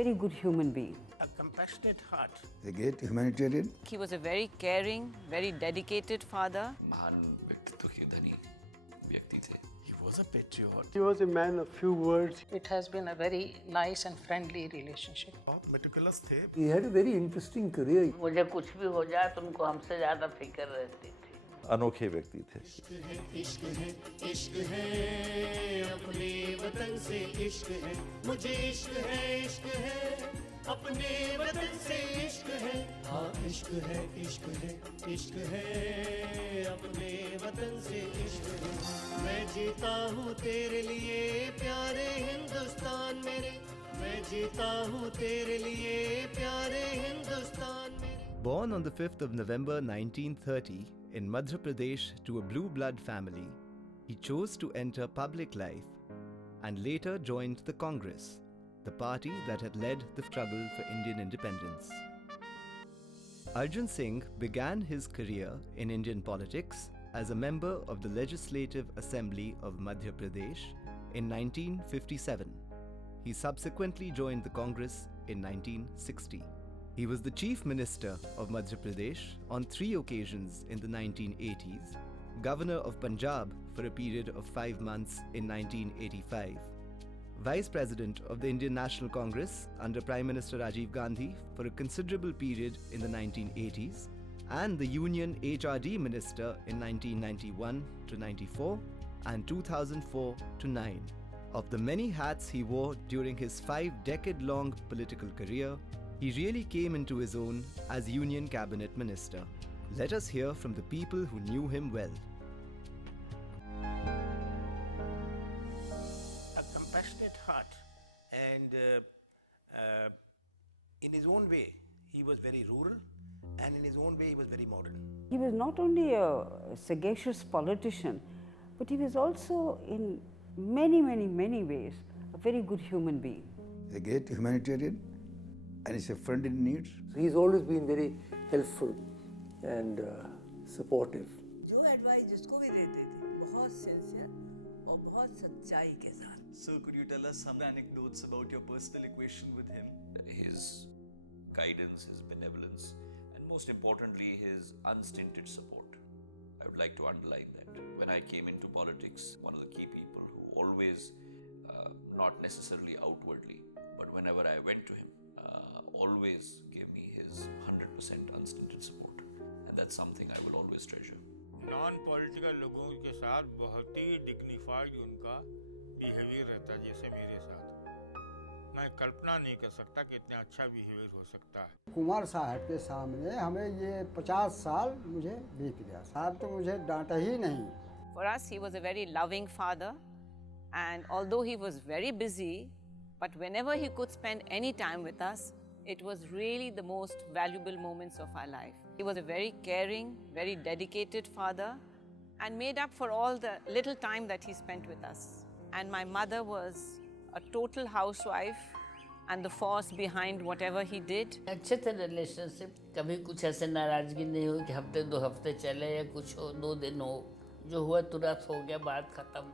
very good human being. A compassionate heart. A great humanitarian. He was a very caring, very dedicated father. महान व्यक्तित्व के धनी व्यक्ति थे. He was a patriot. He was a man of few words. It has been a very nice and friendly relationship. बहुत meticulous थे. He had a very interesting career. मुझे कुछ भी हो जाए तो उनको हमसे ज़्यादा फिक्र रहती थी. अनोखे व्यक्ति थे. इश्क है, इश्क है, अपने वतन से इश्क है, मुझे इश्क है, अपने वतन से इश्क है, हाँ इश्क है, इश्क है, इश्क है, अपने वतन से इश्क है, मैं जीता हूँ तेरे लिए प्यारे हिंदुस्तान मेरे, मैं जीता हूँ तेरे लिए प्यारे हिंदुस्तान मेरे. Born on the 5th of November 1930 in Madhya Pradesh to a blue blood family, he chose to enter public life and later joined the Congress, the party that had led the struggle for Indian independence. Arjun Singh began his career in Indian politics as a member of the Legislative Assembly of Madhya Pradesh in 1957. He subsequently joined the Congress in 1960. He was the Chief Minister of Madhya Pradesh on 3 occasions in the 1980s, Governor of Punjab for a period of 5 months in 1985, Vice President of the Indian National Congress under Prime Minister Rajiv Gandhi for a considerable period in the 1980s, and the Union HRD Minister in 1991 to 94 and 2004 to 9. Of the many hats he wore during his 5-decade-long political career, he really came into his own as Union Cabinet Minister. Let us hear from the people who knew him well. A compassionate heart, and in his own way he was very rural, and in his own way he was very modern. He was not only a sagacious politician, but he was also in many ways a very good human being. A great humanitarian, and is a friend in need. He's always been very helpful and supportive. जो advice जिसको भी देते थे बहुत sincere और बहुत सच्चाई के साथ. Sir, could you tell us some anecdotes about your personal equation with him? His guidance, his benevolence, and most importantly, his unstinted support. I would like to underline that. When I came into politics, one of the key people who always, not necessarily outwardly, but whenever I went to him, always gave me his 100% unstinted support, and that's something I will always treasure. Non political लोगों के साथ बहुत ही dignified उनका behaviour रहता है, जैसे मेरे साथ मैं कल्पना नहीं कर सकता कि इतना अच्छा बिहेवियर हो सकता है. कुमार साहब के सामने हमें ये 50 साल मुझे बीत गया. साहब तो मुझे डांटा ही नहीं. For us, he was a very loving father, and although he was very busy, but whenever he could spend any time with us, it was really the most valuable moments of our life. He was a very caring, very dedicated father, and made up for all the little time that he spent with us. And my mother was a total housewife and the force behind whatever he did. अच्छे थे relationship. कभी कुछ ऐसे नाराजगी नहीं हुई कि हफ्ते 2 हफ्ते चले या कुछ हो, 2 दिन हो. जो हुआ तुरंत हो गया, बात खत्म.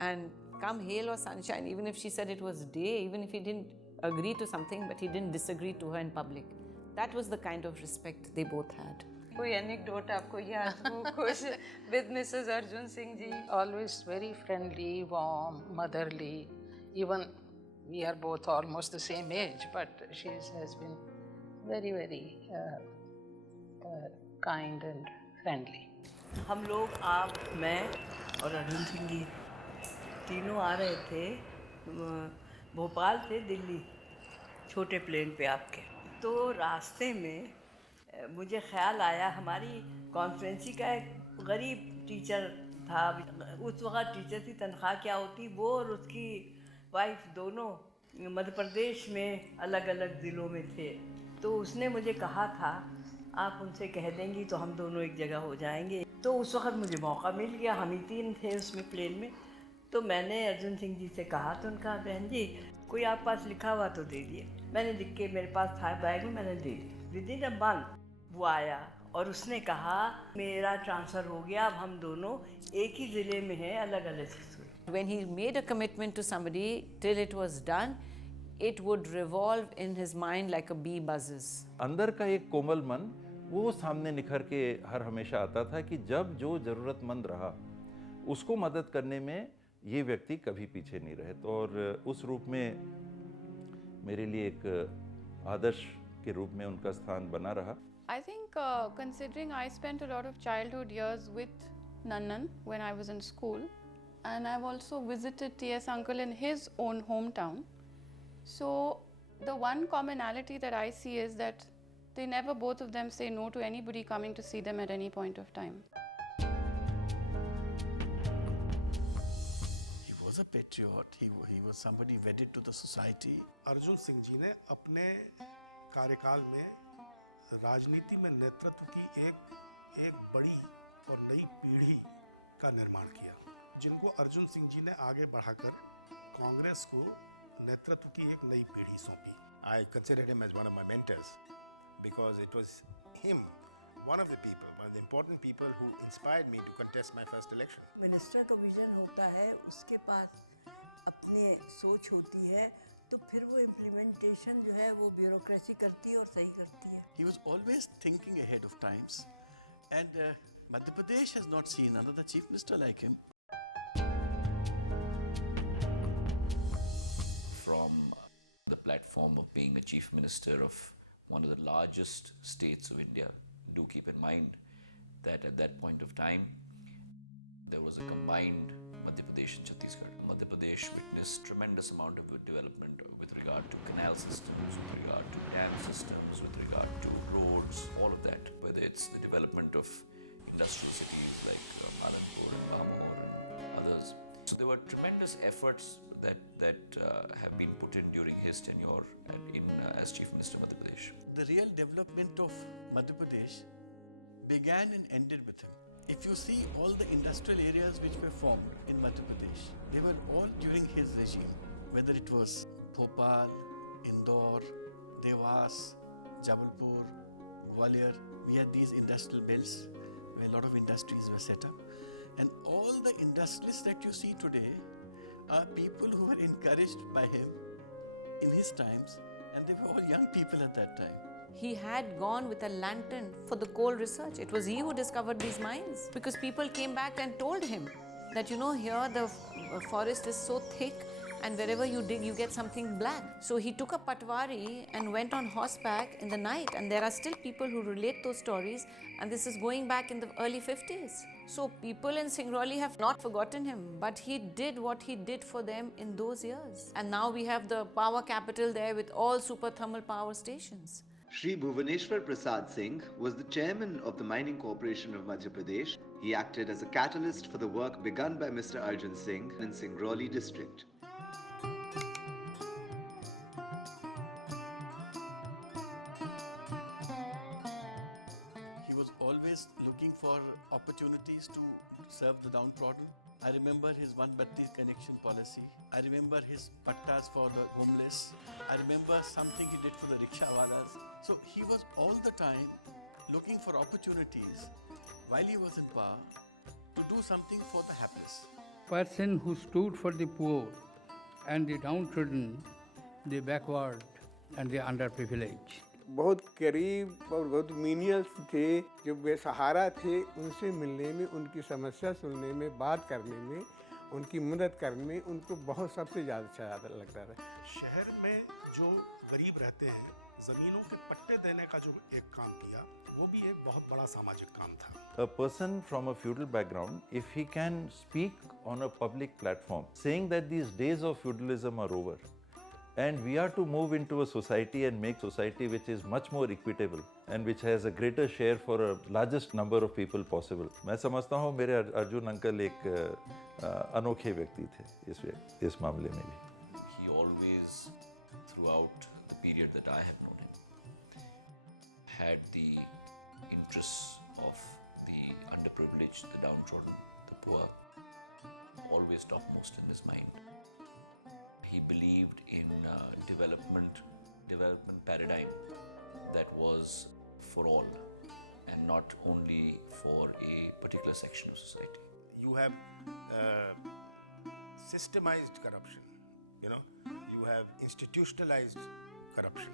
And come hail or sunshine, even if she said it was day, even if he didn't agree to something, but he didn't disagree to her in public. That was the kind of respect they both had. कोई anecdote आपको याद हो कुछ with Mrs. Arjun Singh ji? Always very friendly, warm, motherly. Even we are both almost the same age, but she has been very kind and friendly. हम लोग आप, मैं और अर्जुन सिंह जी तीनों आ रहे थे, भोपाल से दिल्ली छोटे प्लेन पे आपके. तो रास्ते में मुझे ख्याल आया हमारी कॉन्फ्रेंसी का एक गरीब टीचर था. उस वक्त टीचर की तनख्वाह क्या होती, वो और उसकी वाइफ दोनों मध्य प्रदेश में अलग अलग ज़िलों में थे. तो उसने मुझे कहा था आप उनसे कह देंगी तो हम दोनों एक जगह हो जाएंगे. तो उस वक्त मुझे मौका मिल गया, हम ही 3 थे उसमें प्लेन में. तो मैंने अर्जुन सिंह जी से कहा, तो उनका बहन जी कोई आप पास लिखा हुआ तो दे दिए. मैंने लिख के मेरे पास था बैग में, मैंने दे दिया. विदिन अ मंथ वो आया और उसने कहा मेरा ट्रांसफ़र हो गया, अब हम दोनों एक ही ज़िले में हैं, अलग अलग school. When he made a commitment to somebody, till it was done, it would revolve in his mind like a bee buzzes. अंदर का एक कोमल मन वो सामने निखर के हर हमेशा आता था कि जब जो ज़रूरतमंद रहा उसको मदद करने में ये व्यक्ति कभी पीछे नहीं रहे। तो और उस रूप में मेरे लिए एक आदर्श के रूप में उनका स्थान बना रहा। I think considering I spent a lot of childhood years with Nannan when I was in school, and I've also visited T.S. Uncle in his own hometown. So the one commonality that I see is that they never, both of them, say no to anybody coming to see them at any point of time. He was a patriot. He was somebody wedded to the society. Arjun Singh ji ने अपने कार्यकाल में राजनीति में नेतृत्व की एक बड़ी और नई पीढ़ी का निर्माण किया, जिनको अर्जुन सिंह जी ने आगे बढ़ाकर कांग्रेस को नेतृत्व की एक नई पीढ़ी सौंपी। I considered him as one of my mentors because it was him, one of the people, one of the important people who inspired me to contest my first election. Minister का विजन होता है, उसके पास अपने सोच होती है, तो फिर वो इम्प्लीमेंटेशन जो है वो ब्यूरोक्रेसी करती है और सही करती है। He was always thinking ahead of times, and Madhya Pradesh has not seen another chief minister like him. From the platform of being a chief minister of one of the largest states of India, do keep in mind that at that point of time there was a combined Madhya Pradesh and Chhattisgarh. Madhya Pradesh witnessed tremendous amount of development with regard to canal systems, with regard to dam systems, with regard to roads, all of that. Whether it's the development of industrial cities like Malanpur and Bamor and others. So there were tremendous efforts that have been put in during his tenure as Chief Minister of Madhya Pradesh. The real development of Madhya Pradesh began and ended with him. If you see all the industrial areas which were formed in Madhya Pradesh, they were all during his regime. Whether it was Bhopal, Indore, Devas, Jabalpur, Gwalior, we had these industrial belts where a lot of industries were set up. And all the industrialists that you see today are people who were encouraged by him in his times, and they were all young people at that time. He had gone with a lantern for the coal research. It was he who discovered these mines because people came back and told him that, you know, here the forest is so thick and wherever you dig, you get something black. So he took a patwari and went on horseback in the night, and there are still people who relate those stories, and this is going back in the early 50s. So people in Singrauli have not forgotten him, but he did what he did for them in those years. And now we have the power capital there with all super thermal power stations. Shri Bhuvaneshwar Prasad Singh was the chairman of the Mining Corporation of Madhya Pradesh. He acted as a catalyst for the work begun by Mr. Arjun Singh in Singrauli district. He was always looking for opportunities to serve the downtrodden. I remember his 132 connection policy. I remember his pattas for the homeless. I remember something he did for the rickshawalas. So he was all the time looking for opportunities while he was in power to do something for the hapless. Person who stood for the poor and the downtrodden, the backward and the underprivileged. बहुत करीब और बहुत मीनियल्स थे, जो बेसहारा थे, उनसे मिलने में, उनकी समस्या सुनने में, बात करने में, उनकी मदद करने में उनको बहुत सबसे ज़्यादा लगता था। शहर में जो गरीब रहते हैं, ज़मीनों के पट्टे देने का जो एक काम किया, वो भी एक बहुत बड़ा सामाजिक काम था। A person from a feudal background, if he can speak on a public platform, saying that these days of feudalism are over, and we are to move into a society and make society which is much more equitable and which has a greater share for a largest number of people possible. मैं समझता हूँ मेरे Arjun uncle एक अनोखे व्यक्ति थे इस मामले में भी. He always, throughout the period that I have known him, had the interests of the underprivileged, the downtrodden, the poor, always topmost in his mind. He believed in development paradigm that was for all and not only for a particular section of society. You have systemized corruption, you know, you have institutionalized corruption.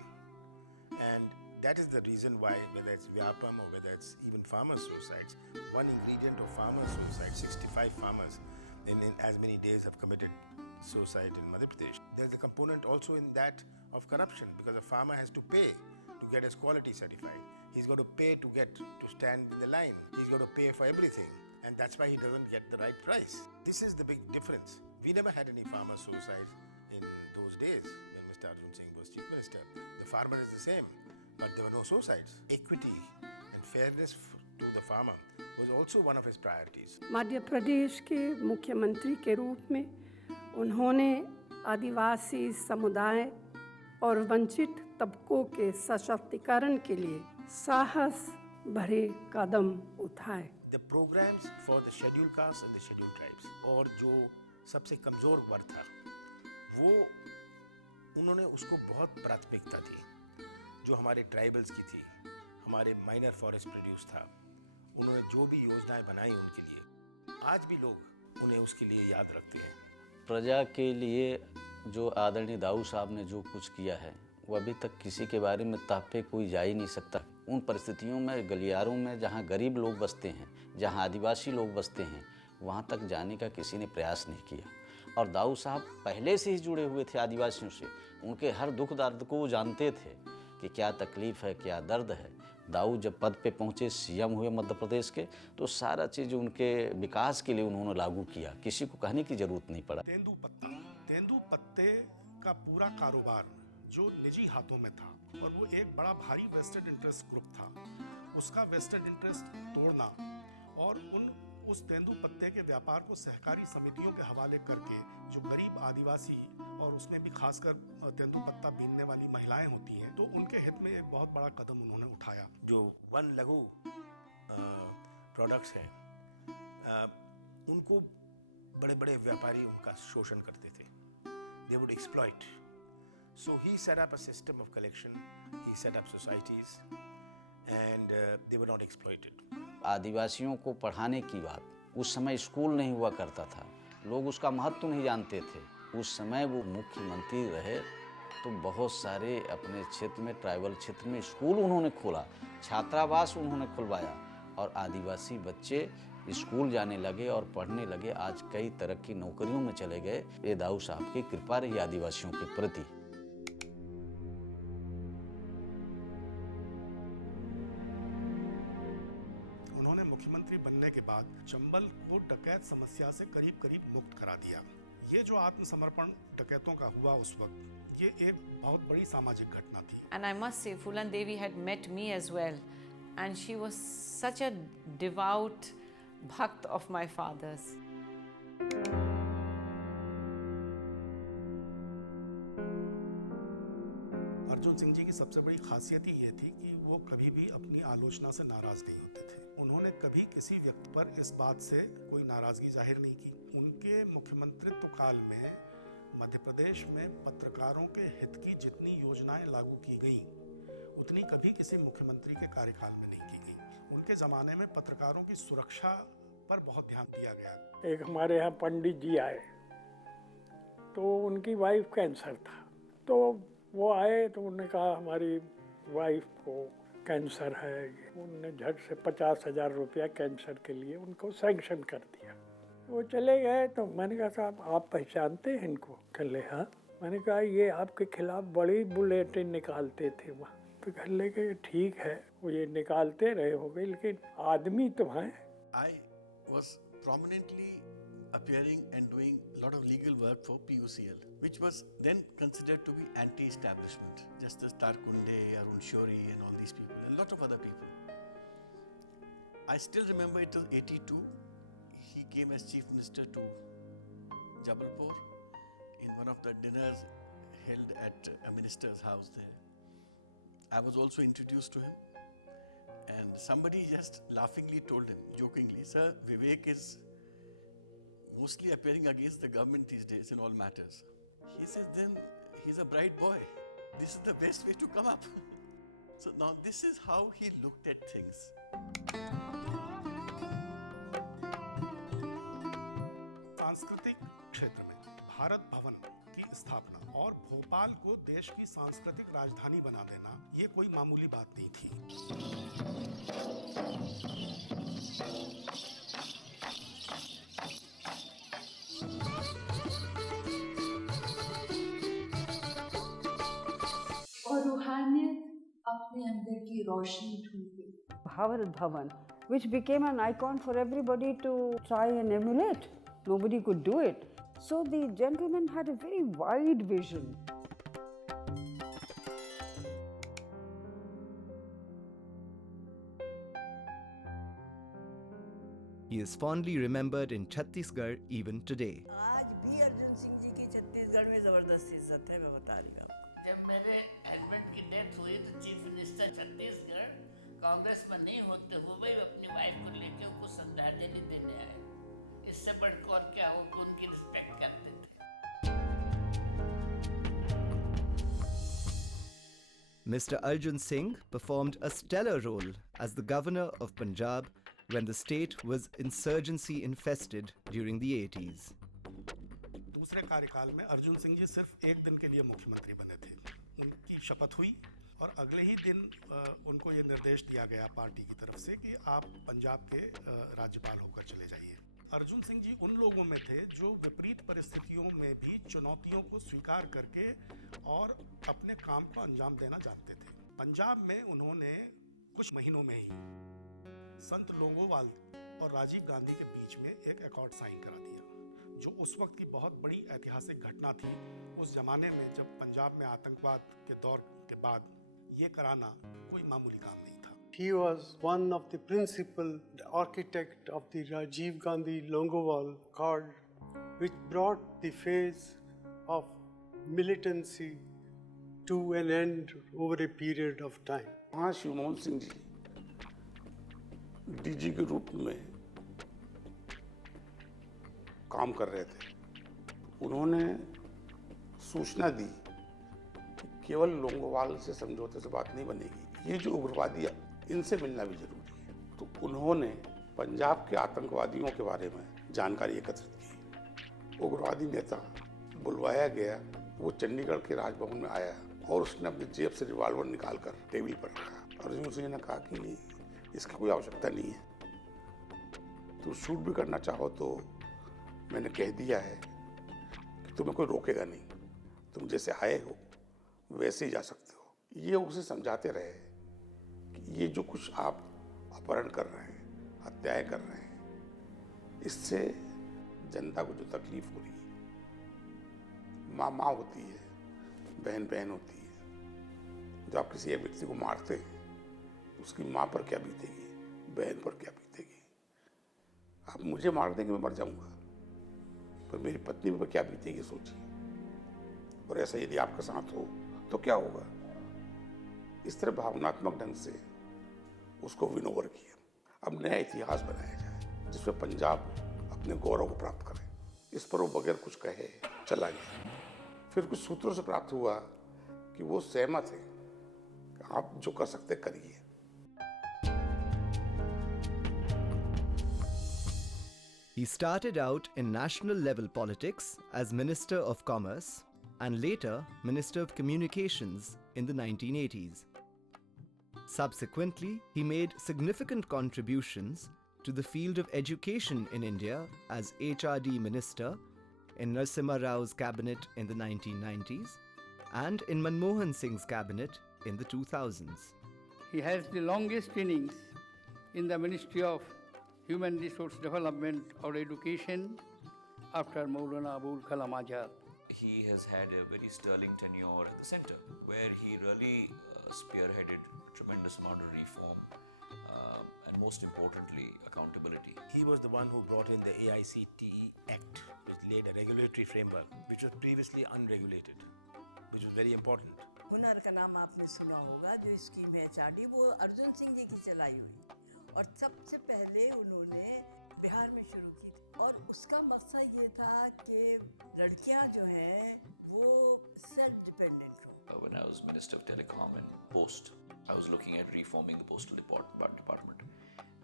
And that is the reason why, whether it's Vyapam or whether it's even farmer suicides, one ingredient of farmer suicide, 65 farmers in as many days have committed suicide in Madhya Pradesh. There's a component also in that of corruption, because a farmer has to pay to get his quality certified. He's got to pay to stand in the line. He's got to pay for everything. And that's why he doesn't get the right price. This is the big difference. We never had any farmer suicides in those days when Mr. Arjun Singh was Chief Minister. The farmer is the same, but there were no suicides. Equity and fairness to the farmer was also one of his priorities. Madhya Pradesh के मुख्यमंत्री के रूप में उन्होंने आदिवासी समुदाय और वंचित तबकों के सशक्तिकरण के लिए साहस भरे कदम उठाए. The programs for the scheduled castes and the scheduled tribes, और जो सबसे कमज़ोर वर्ग था, वो उन्होंने उसको बहुत प्राथमिकता दी. जो हमारे ट्राइबल्स की थी, हमारे माइनर फॉरेस्ट प्रोड्यूस था, उन्होंने जो भी योजनाएं बनाई उनके लिए, आज भी लोग उन्हें उसके लिए याद रखते हैं. प्रजा के लिए जो आदरणीय दाऊ साहब ने जो कुछ किया है, वो अभी तक किसी के बारे में तापे कोई जा ही नहीं सकता. उन परिस्थितियों में, गलियारों में, जहाँ गरीब लोग बसते हैं, जहाँ आदिवासी लोग बसते हैं, वहाँ तक जाने का किसी ने प्रयास नहीं किया. और दाऊ साहब पहले से ही जुड़े हुए थे आदिवासियों से. उनके हर दुख दर्द को वो जानते थे कि क्या तकलीफ़ है, क्या दर्द है. दाऊ जब पद पे पहुँचे, सीएम हुए मध्य प्रदेश के, तो सारा चीज़ उनके विकास के लिए उन्होंने लागू किया. किसी को कहने की ज़रूरत नहीं पड़ा. तेंदू पत्ते का पूरा कारोबार जो निजी हाथों में था, और वो एक बड़ा भारी वेस्टेड इंटरेस्ट ग्रुप था, उसका वेस्टेड इंटरेस्ट तोड़ना और उस तेंदू पत्ते के व्यापार को सहकारी समितियों के हवाले करके, जो गरीब आदिवासी और उसमें भी खासकर तेंदू पत्ता बीनने वाली महिलाएं होती हैं, तो उनके हित में एक बहुत बड़ा कदम उन्होंने उठाया. जो वन लघु प्रोडक्ट्स हैं, उनको बड़े बड़े व्यापारी उनका शोषण करते थे. They would exploit. So he set up a system of collection, he set up societies, and they were not exploited. आदिवासियों को पढ़ाने की बात, उस समय स्कूल नहीं हुआ करता था, लोग उसका महत्व नहीं जानते थे. उस समय वो मुख्यमंत्री रहे तो बहुत सारे अपने क्षेत्र में, ट्राइबल क्षेत्र में स्कूल उन्होंने खोला, छात्रावास उन्होंने खुलवाया, और आदिवासी बच्चे स्कूल जाने लगे और पढ़ने लगे. आज कई तरह की नौकरियों में चले गए. ये दाऊ साहब की कृपा रही आदिवासियों के प्रति. उन्होंने मुख्यमंत्री बनने के बाद चंबल को डकैत समस्या से करीब करीब मुक्त करा दिया. ये जो आत्मसमर्पण डकैतों का हुआ उस वक्त, ये एक बहुत बड़ी सामाजिक घटना थी. And I must say, Phulan Devi had met me as well, and she was such a devout bhakt of my father's. Arjun Singh ji की सबसे बड़ी खासियत ही ये थी कि वो कभी भी अपनी आलोचना से नाराज़ नहीं होते थे. उन्होंने कभी किसी व्यक्ति पर इस बात से कोई नाराज़गी जाहिर नहीं की. उनके मुख्यमंत्रित्व काल में मध्य प्रदेश में पत्रकारों के हित की जितनी योजनाएं लागू की गईं, उतनी कभी किसी मुख्यमंत्री के कार्यकाल में नहीं की गई. उनके ज़माने में पत्रकारों की सुरक्षा पर बहुत ध्यान दिया गया. एक हमारे यहाँ पंडित जी आए, तो उनकी वाइफ कैंसर था, तो वो आए तो उन्होंने कहा हमारी वाइफ को कैंसर है. उन्होंने झट से 50,000 रुपया कैंसर के लिए उनको सैंक्शन कर दिया. वो चले गए. तो मैंने कहा साहब आप पहचानते हैं इनको? कहले हाँ. मैंने कहा ये आपके खिलाफ बड़ी बुलेटिन निकालते थे वहाँ. तो कहले कि ठीक है, वो ये निकालते रहे होंगे, लेकिन आदमी तो हैं. I was prominently appearing and doing a lot of legal work for PUCL, which was then considered to be anti-establishment. Justice Tarkunde, Arun Shori and all these people and a lot of other people. I still remember it was 82. He came as Chief Minister to Jabalpur in one of the dinners held at a minister's house there. I was also introduced to him, and somebody just laughingly told him, jokingly, "Sir, Vivek is mostly appearing against the government these days in all matters." He says, then he's a bright boy. This is the best way to come up. So now this is how he looked at things. सांस्कृतिक क्षेत्र में भारत भवन की स्थापना और भोपाल को देश की सांस्कृतिक राजधानी बना देना, ये कोई मामूली बात नहीं थी। और रूहानियत अपने अंदर की रोशनी ढूंढती। Bhavat Bhavan, which became an icon for everybody to try and emulate. Nobody could do it. So the gentleman had a very wide vision. He is fondly remembered in Chhattisgarh even today. आज भी अर्जुन सिंह जी की छत्तीसगढ़ में ज़बरदस्त इज्जत है, मैं बता रही हूँ आपको। जब मेरे हस्बैंड की डेथ हुई तो चीफ मिनिस्टर छत्तीसगढ़ कांग्रेस में नहीं होते हुए अपनी वाइफ को लेकर उनको श्रद्धांजलि देने आए। इससे बढ़कर और क्या हो कि उनकी रिस्पेक्ट करते थे। Mr. Arjun Singh performed a stellar role as the governor of Punjab when the state was insurgency infested during the 80s. दूसरे कार्यकाल में अर्जुन सिंह जी सिर्फ एक दिन के लिए मुख्यमंत्री बने थे। उनकी शपथ हुई और अगले ही दिन उनको ये निर्देश दिया गया पार्टी की तरफ से कि आप पंजाब के राज्यपाल होकर चले जाइए। अर्जुन सिंह जी उन लोगों में थे जो विपरीत परिस्थितियों में भी चुनौतियों को स्वीकार करके और अपने काम को अंजाम देना जानते थे। पंजाब में उन्होंने कुछ महीनों में ही संत लोंगोवाल और राजीव गांधी के बीच में एक एकॉर्ड साइन करा दिया, जो उस वक्त की बहुत बड़ी ऐतिहासिक घटना थी। उस जमाने में जब पंजाब में आतंकवाद के दौर के बाद ये कराना कोई मामूली काम नहीं था। He was one of the principal architect of the Rajiv Gandhi Longowal Accord, which brought the phase of militancy to an end over a period of time. हाँ, शिवमोहन सिंह जी डीजी के रूप में काम कर रहे थे। उन्होंने सूचना दी केवल लोंगोवाल से समझौते से बात नहीं बनेगी, ये जो उग्रवादी इनसे मिलना भी जरूरी है। तो उन्होंने पंजाब के आतंकवादियों के बारे में जानकारी एकत्रित की। उग्रवादी नेता बुलवाया गया, वो चंडीगढ़ के राजभवन में आया और उसने अपनी जेब से रिवॉल्वर निकालकर टेबल पर रखा। अर्जुन सिंह ने कहा कि इसकी कोई आवश्यकता नहीं है, तो शूट भी करना चाहो तो मैंने कह दिया है कि तुम्हें कोई रोकेगा नहीं, तुम जैसे आए हो वैसे ही जा सकते हो। ये उसे समझाते रहे कि ये जो कुछ आप अपहरण कर रहे हैं, हत्याएं कर रहे हैं, इससे जनता को जो तकलीफ हो रही है, माँ माँ होती है, बहन बहन होती है। जब आप किसी एक व्यक्ति को मारते हैं उसकी माँ पर क्या बीतेगी, बहन पर क्या बीतेगी। आप मुझे मार देंगे, मैं मर जाऊंगा, पर मेरी पत्नी पर क्या बीतेगी सोचिए। और ऐसा यदि आपके साथ हो तो क्या होगा। इस तरह भावनात्मक ढंग से उसको विनोवर किया। अब नया इतिहास बनाया जाए जिसमें पंजाब अपने गौरव को प्राप्त करे। इस पर वो बगैर कुछ कहे चला गया। फिर कुछ सूत्रों से प्राप्त हुआ कि वो सहमत है, आप जो कर सकते करिए। He started out in national level politics as Minister of Commerce and later Minister of Communications in the 1980s. Subsequently, he made significant contributions to the field of education in India as HRD Minister in Narasimha Rao's cabinet in the 1990s and in Manmohan Singh's cabinet in the 2000s. He has the longest innings in the Ministry of Human Resource Development or Education after Maulana Abul Kalam Azad. He has had a very sterling tenure at the center, where he really spearheaded a tremendous amount of reform and most importantly, accountability. He was the one who brought in the AICTE Act, which laid a regulatory framework which was previously unregulated, which was very important. हुनर का नाम आपने सुना होगा, जो scheme है HRD, वो अर्जुन सिंह जी की चलाई हुई और सबसे पहले उन्होंने बिहार में शुरू की थी। और उसका मकसद ये था कि लड़कियां जो हैं वो सेल्फ डिपेंडेंट हों। When I was Minister of Telecom and Post, I was looking at reforming the postal department,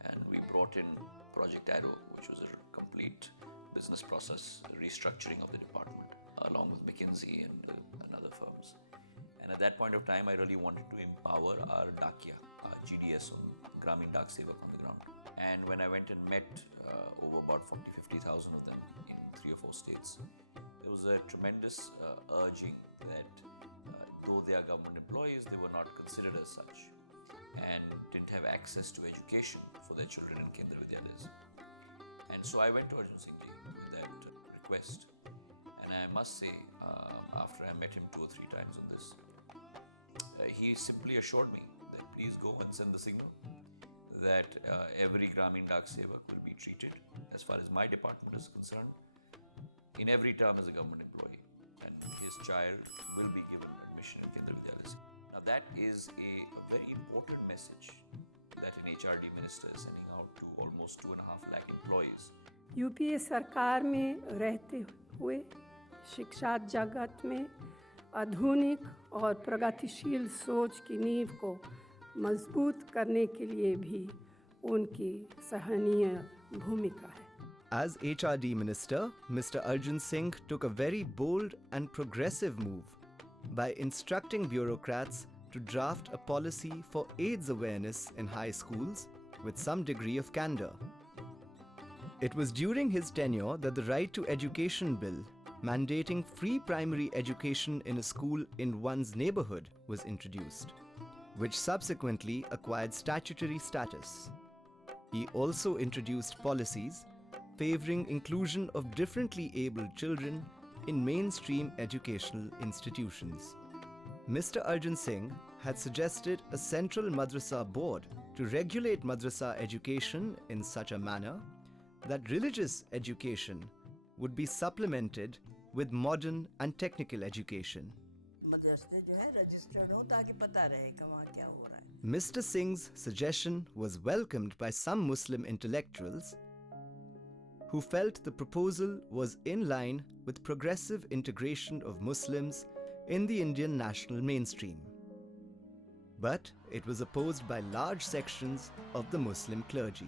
and we brought in Project Arrow, which was a complete business process restructuring of the department. along with McKinsey and other firms. And at that point of time, I really wanted to empower our Dakia, our GDS, on Gramin Dak Sevak on the ground. And when I went and met over about 50,000 of them in 3 or 4 states, there was a tremendous urging that though they are government employees, they were not considered as such and didn't have access to education for their children in Kendra Vidyalayas. And so I went to Arjun Singh ji with that request. And I must say, after I met him 2 or 3 times on this, he simply assured me that please go and send the signal that every Gramin Dak Sevak will be treated, as far as my department is concerned, in every term as a government employee, and his child will be given admission in Kendra Vidyalayas. Now that is a very important message that an HRD minister is sending out to almost 2.5 lakh employees. UPA सरकार में रहते हुए शिक्षा जगत में आधुनिक और प्रगतिशील सोच की नींव को मजबूत करने के लिए भी उनकी सराहनीय भूमिका है. As HRD Minister, Mr. Arjun Singh took a very bold and progressive move by instructing bureaucrats to draft a policy for AIDS awareness in high schools with some degree of candor. It was during his tenure that the Right to Education Bill, mandating free primary education in a school in one's neighborhood, was introduced, which subsequently acquired statutory status. He also introduced policies favoring inclusion of differently abled children in mainstream educational institutions. Mr. Arjun Singh had suggested a central madrasa board to regulate madrasa education in such a manner that religious education would be supplemented with modern and technical education. मदरसे जो है registered हो ताकि पता रहे कि वहाँ क्या हो रहा है. Mr. Singh's suggestion was welcomed by some Muslim intellectuals who felt the proposal was in line with progressive integration of Muslims in the Indian national mainstream. But it was opposed by large sections of the Muslim clergy.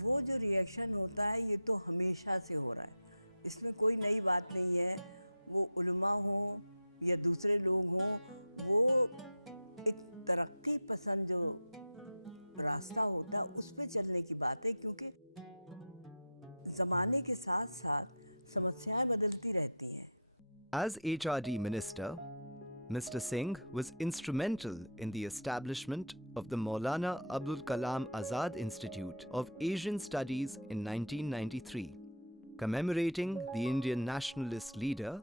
वो जो reaction होता है ये तो हमेशा से हो रहा है, इसमें कोई नई बात नहीं है. वो उलमा हो या दूसरे लोग हों, वो एक तरक्की पसंद जो रास्ता होता है उस पे चलने की बात है, क्योंकि ज़माने के साथ साथ समस्याएं बदलती रहती हैं. As HRD Minister, Mr. Singh was instrumental in the establishment of the Maulana Abdul Kalam Azad Institute of Asian Studies in 1993, commemorating the Indian nationalist leader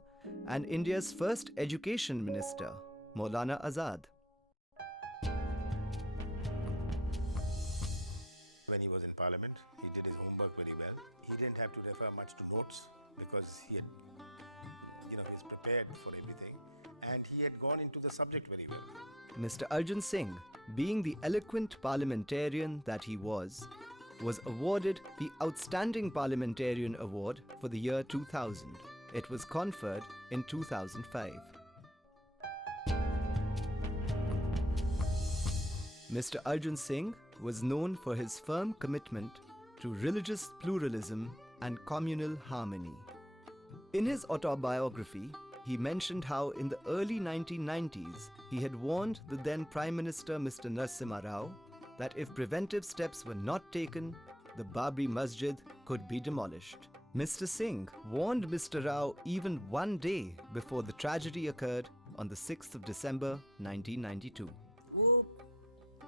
and India's first education minister, Maulana Azad. When he was in Parliament, he did his homework very well. He didn't have to refer much to notes because he had, he was prepared for everything, and he had gone into the subject very well. Mr. Arjun Singh, being the eloquent parliamentarian that he was awarded the Outstanding Parliamentarian Award for the year 2000. It was conferred in 2005. Mr. Arjun Singh was known for his firm commitment to religious pluralism and communal harmony. In his autobiography, he mentioned how in the early 1990s he had warned the then Prime Minister Mr. Narasimha Rao that if preventive steps were not taken, the Babri Masjid could be demolished. Mr. Singh warned Mr. Rao even one day before the tragedy occurred on the 6th of December 1992. वो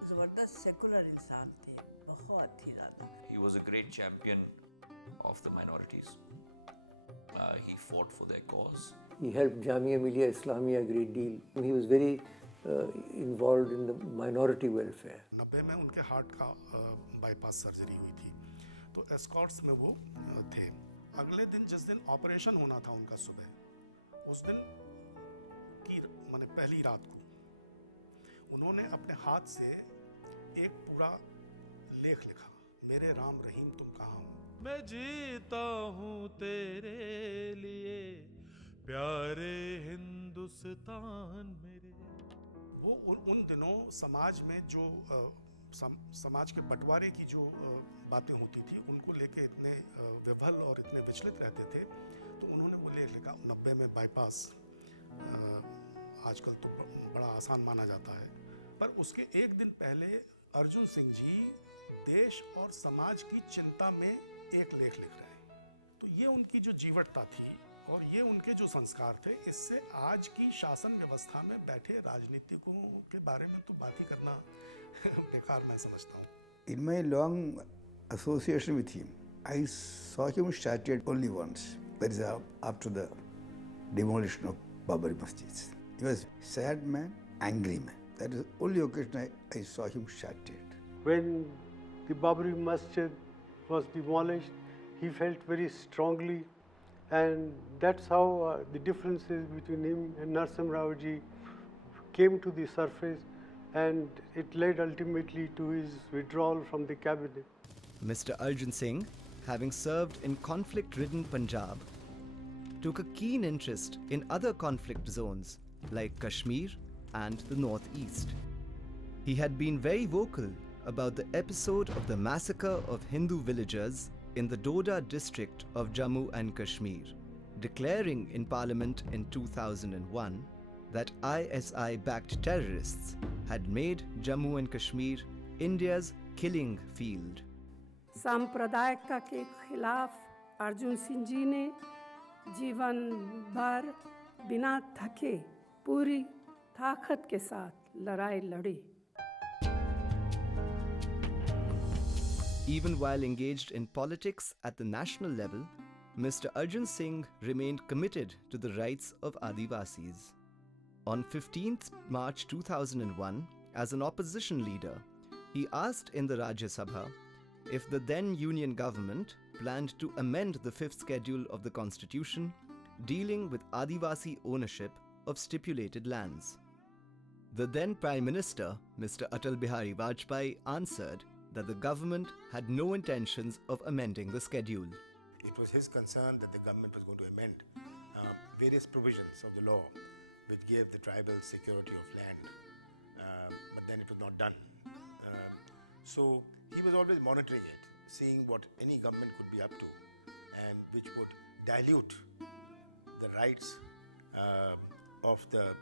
ज़बरदस्त secular इंसान थे, बहुत ही ज़्यादा. He was a great champion of the minorities. He fought for their cause. He helped Jamia Millia Islamia a great deal. He was very involved in the minority welfare. 90 में उनके heart का bypass surgery हुई थी, तो Escorts में वो थे. अगले दिन जिस दिन ऑपरेशन होना था उनका सुबह, उस दिन की माने पहली रात को उन्होंने अपने हाथ से एक पूरा लेख लिखा, मेरे राम रहीम तुम कहाँ हो. मैं जीता हूँ तेरे लिए प्यारे हिंदुस्तान मेरे. वो उन दिनों समाज में जो समाज के बंटवारे की जो बातें होती थी उनको लेके इतने विभल और इतने विचलित रहते थे, तो उन्होंने वो लेख लिखा 90 में बाईपास आजकल तो बड़ा आसान माना जाता है, पर उसके एक दिन पहले अर्जुन सिंह जी देश और समाज की चिंता में एक लेख लिख रहे हैं। तो ये उनकी जो जीवटता थी और ये उनके जो संस्कार थे, इससे आज की शासन व्यवस्था में बैठे राजनीतिकों के बारे में तो बात ही करना बेकार मैं समझता हूँ। In my long association with him, I saw him shattered only once. That is after the demolition of Babri Masjids. He was a sad man, angry man. That is the only occasion I saw him shattered. When the Babri Masjid was demolished, he felt very strongly, and that's how the differences between him and Narasimha Rao ji came to the surface, and it led ultimately to his withdrawal from the cabinet. Mr. Arjun Singh, having served in conflict-ridden Punjab, took a keen interest in other conflict zones like Kashmir and the Northeast. He had been very vocal about the episode of the massacre of Hindu villagers in the Doda district of Jammu and Kashmir, declaring in Parliament in 2001 that ISI-backed terrorists had made Jammu and Kashmir India's killing field. सांप्रदायिकता के खिलाफ अर्जुन सिंह जी ने जीवन भर बिना थके पूरी ताकत के साथ लड़ाई लड़ी. Even while engaged in politics at the national level, Mr. Arjun Singh remained committed to the rights of Adivasis. On 15th March 2001, as an opposition leader, he asked in the Rajya Sabha if the then Union government planned to amend the fifth schedule of the Constitution dealing with Adivasi ownership of stipulated lands. The then Prime Minister, Mr. Atal Bihari Vajpayee, answered that the government had no intentions of amending the schedule. It was his concern that the government was going to amend various provisions of the law which gave the tribal security of land, but then it was not done. So he was always monitoring it, seeing what any government could be up to and which would dilute the rights of the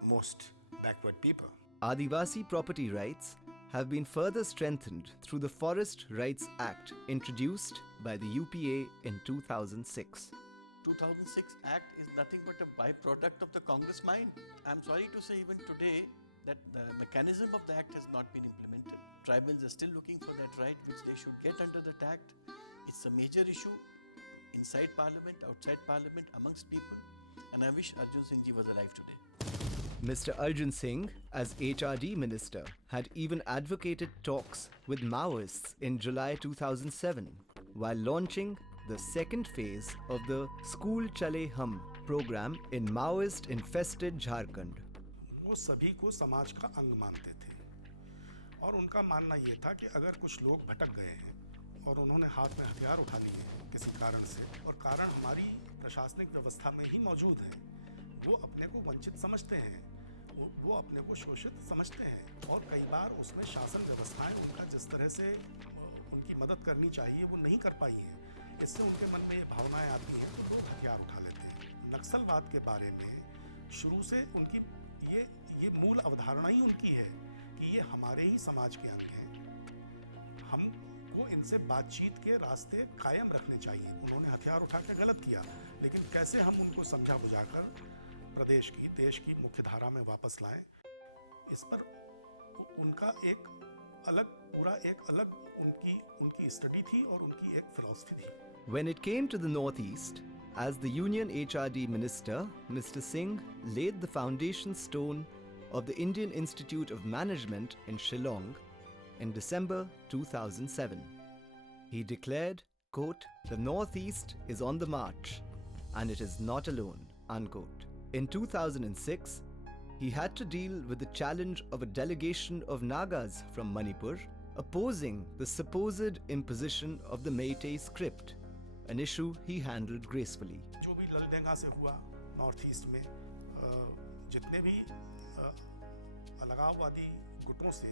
most backward people. Adivasi property rights have been further strengthened through the Forest Rights Act introduced by the UPA in 2006. 2006 Act is nothing but a byproduct of the Congress mind. I'm sorry to say even today that the mechanism of the Act has not been implemented. Tribals are still looking for that right which they should get under that Act. It's a major issue inside Parliament, outside Parliament, amongst people, and I wish Arjun Singh ji was alive today. Mr. Arjun Singh, as HRD Minister, had even advocated talks with Maoists in July 2007 while launching the second phase of the School Chale Hum program in Maoist-infested Jharkhand. वो सभी को समाज का अंग मानते थे और उनका मानना ये था कि अगर कुछ लोग भटक गए हैं और उन्होंने हाथ में हथियार उठा लिए हैं किसी कारण से और कारण हमारी प्रशासनिक व्यवस्था में ही मौजूद हैं, वो अपने को वंचित समझते हैं, वो अपने को शोषित समझते हैं और कई बार उसमें शासन व्यवस्थाएं उनका जिस तरह से उनकी मदद करनी चाहिए वो नहीं कर पाई हैं। इससे उनके मन में ये भावनाएं आती हैं तो लोग हथियार उठा लेते हैं। नक्सलवाद के बारे में शुरू से उनकी ये मूल अवधारणा ही उनकी है कि ये हमारे ही समाज के अंग हैं, हमको इनसे बातचीत के रास्ते कायम रखने चाहिए। उन्होंने हथियार उठा के गलत किया, लेकिन कैसे हम उनको समझा बुझाकर प्रदेश की, देश की मुख्य धारा में वापस लाएं, इस पर उनका एक अलग उनकी स्टडी थी और उनकी एक फिलॉसफी थी। When it came to the Northeast, as the Union HRD Minister, Mr. Singh laid the foundation stone of the Indian Institute of Management in Shillong in December 2007. He declared, quote, "The Northeast is on the march and it is not alone," unquote. In 2006, he had to deal with the challenge of a delegation of Nagas from Manipur opposing the supposed imposition of the Meitei script, an issue he handled gracefully. जो भी ललडेंगा से हुआ north east में, जितने भी अलगाववादी गुटों से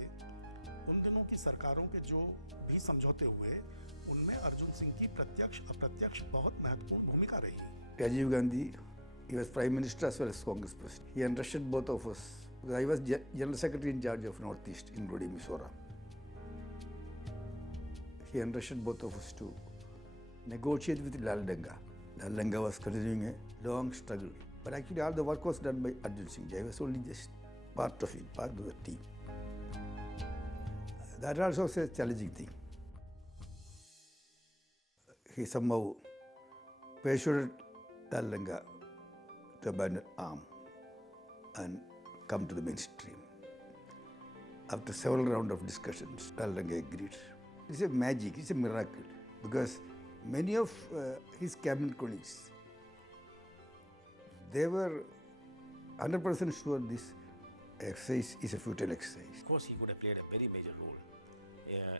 उन दिनों की सरकारों के जो भी समझौते हुए उनमें अर्जुन सिंह की प्रत्यक्ष अप्रत्यक्ष बहुत महत्वपूर्ण भूमिका रही। Rajiv Gandhi, he was Prime Minister as well as Congress President. He entrusted both of us. I was General Secretary in charge of Northeast, including Mizoram. He entrusted both of us to negotiate with Lal Denga. Lal Denga was continuing a long struggle. But actually all the work was done by Arjun Singh. I was only just part of it, part of the team. That also was a challenging thing. He somehow persuaded Lal Denga to abandon arm and come to the mainstream. After several rounds of discussions, Lal Denga agreed. It's a magic, it's a miracle, because many of his cabinet colleagues, they were 100% sure this exercise is a futile exercise. Of course, he could have played a very major role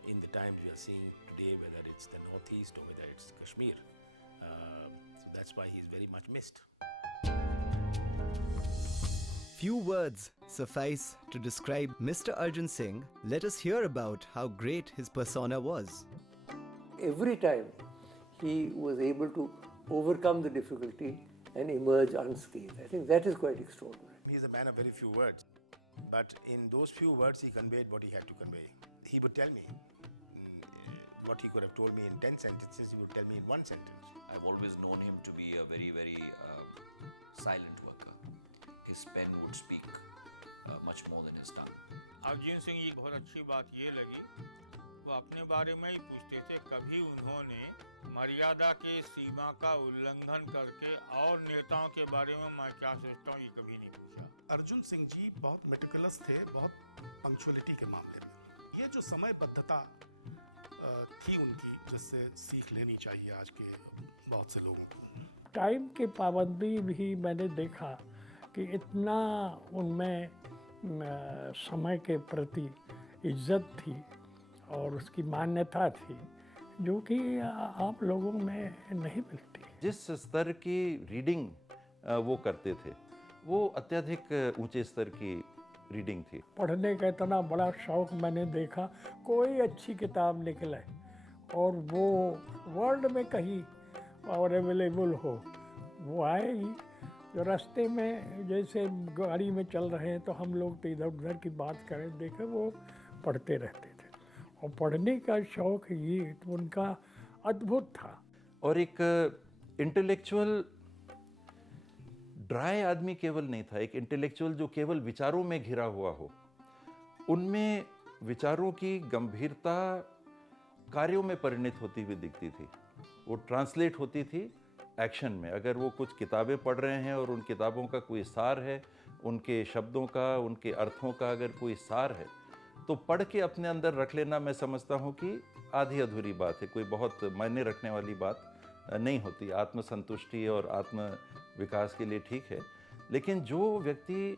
in the times we are seeing today, whether it's the Northeast or whether it's Kashmir. So that's why he's very much missed. Few words suffice to describe Mr. Arjun Singh. Let us hear about how great his persona was. Every time he was able to overcome the difficulty and emerge unscathed. I think that is quite extraordinary. He's a man of very few words, but in those few words he conveyed what he had to convey. He would tell me what he could have told me in 10 sentences, he would tell me in one sentence. I've always known him to be a very, very silent worker. His pen would speak much more than his tongue. Arjun Singh की बहुत अच्छी बात ये लगी, वो अपने बारे में ही पूछते थे, कभी उन्होंने मर्यादा के सीमा का उल्लंघन करके और नेताओं के बारे में मैं क्या सोचता हूँ ये कभी नहीं पूछा। अर्जुन सिंह जी बहुत मेटिकुलस थे, बहुत पंक्चुअलिटी के मामले में। ये जो समयबद्धता थी उनकी, जिससे सीख लेनी चाहिए आज के बहुत से लोगों को। टाइम की पाबंदी भी मैंने देखा कि इतना उनमें समय के प्रति इज्जत थी और उसकी मान्यता थी, जो कि आप लोगों में नहीं मिलती। जिस स्तर की रीडिंग वो करते थे, वो अत्यधिक ऊंचे स्तर की रीडिंग थी। पढ़ने का इतना बड़ा शौक मैंने देखा, कोई अच्छी किताब निकले और वो वर्ल्ड में कहीं और अवेलेबल हो, वो आएगी। जो रास्ते में जैसे गाड़ी में चल रहे हैं तो हम लोग तो इधर उधर की बात करें, देखें, वो पढ़ते रहते थे और पढ़ने का शौक ये तो उनका अद्भुत था। और एक इंटेलेक्चुअल ड्राई आदमी केवल नहीं था, एक इंटेलेक्चुअल जो केवल विचारों में घिरा हुआ हो। उनमें विचारों की गंभीरता कार्यों में परिणत होती हुई दिखती थी, वो ट्रांसलेट होती थी एक्शन में। अगर वो कुछ किताबें पढ़ रहे हैं और उन किताबों का कोई सार है, उनके शब्दों का, उनके अर्थों का अगर कोई सार है, तो पढ़ के अपने अंदर रख लेना मैं समझता हूँ कि आधी अधूरी बात है, कोई बहुत मायने रखने वाली बात नहीं होती। आत्मसंतुष्टि और आत्म विकास के लिए ठीक है, लेकिन जो व्यक्ति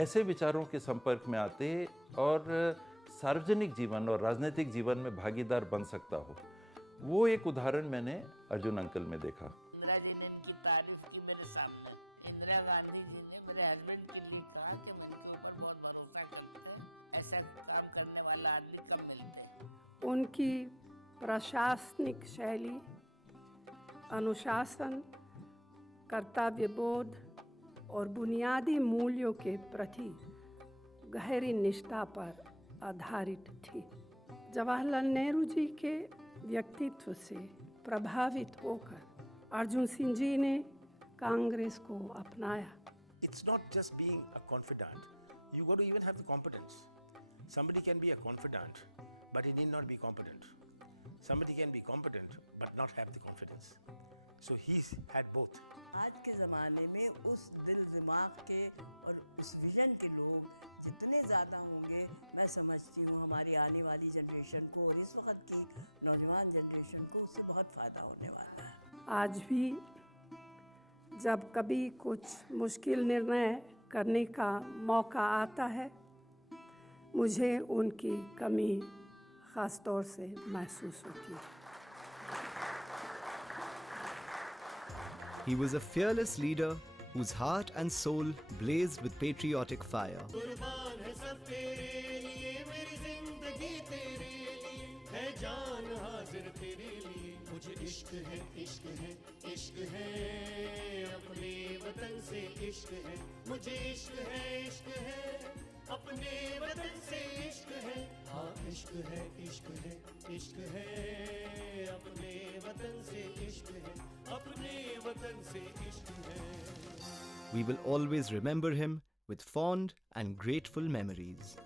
ऐसे विचारों के संपर्क में आते और सार्वजनिक जीवन और राजनीतिक जीवन में भागीदार बन सकता हो, वो एक उदाहरण मैंने अर्जुन अंकल में देखा। इंदिरा जी ने इनकी तारीफ की मेरे सामने। इंदिरा गांधी जी ने मेरे हस्बैंड के लिए कहा कि हम इनके ऊपर बहुत भरोसा करते हैं, ऐसा काम करने वाला आदमी कम मिलते हैं। उनकी प्रशासनिक शैली, अनुशासन, कर्तव्यबोध और बुनियादी मूल्यों के प्रति गहरी निष्ठा पर आधारित थी। जवाहरलाल नेहरू जी के व्यक्तित्व से प्रभावित होकर अर्जुन सिंह जी ने कांग्रेस को अपनाया। It's not just being a confidant. You got to even have the competence. Somebody can be a confidant, but he need not be competent. Somebody can be competent, but not have the confidence. So he's had both. आज के ज़माने में उस दिल दिमाग के और उस विजन के लोग जितने ज़्यादा होंगे, मैं समझती हूँ हमारी आने वाली जनरेशन को और इस वक्त की नौजवान जनरेशन को उससे बहुत फ़ायदा होने वाला है। आज भी जब कभी कुछ मुश्किल निर्णय करने का मौका आता है, मुझे उनकी कमी ख़ास तौर से महसूस होती है। He was a fearless leader whose heart and soul blazed with patriotic fire. We will always remember him with fond and grateful memories.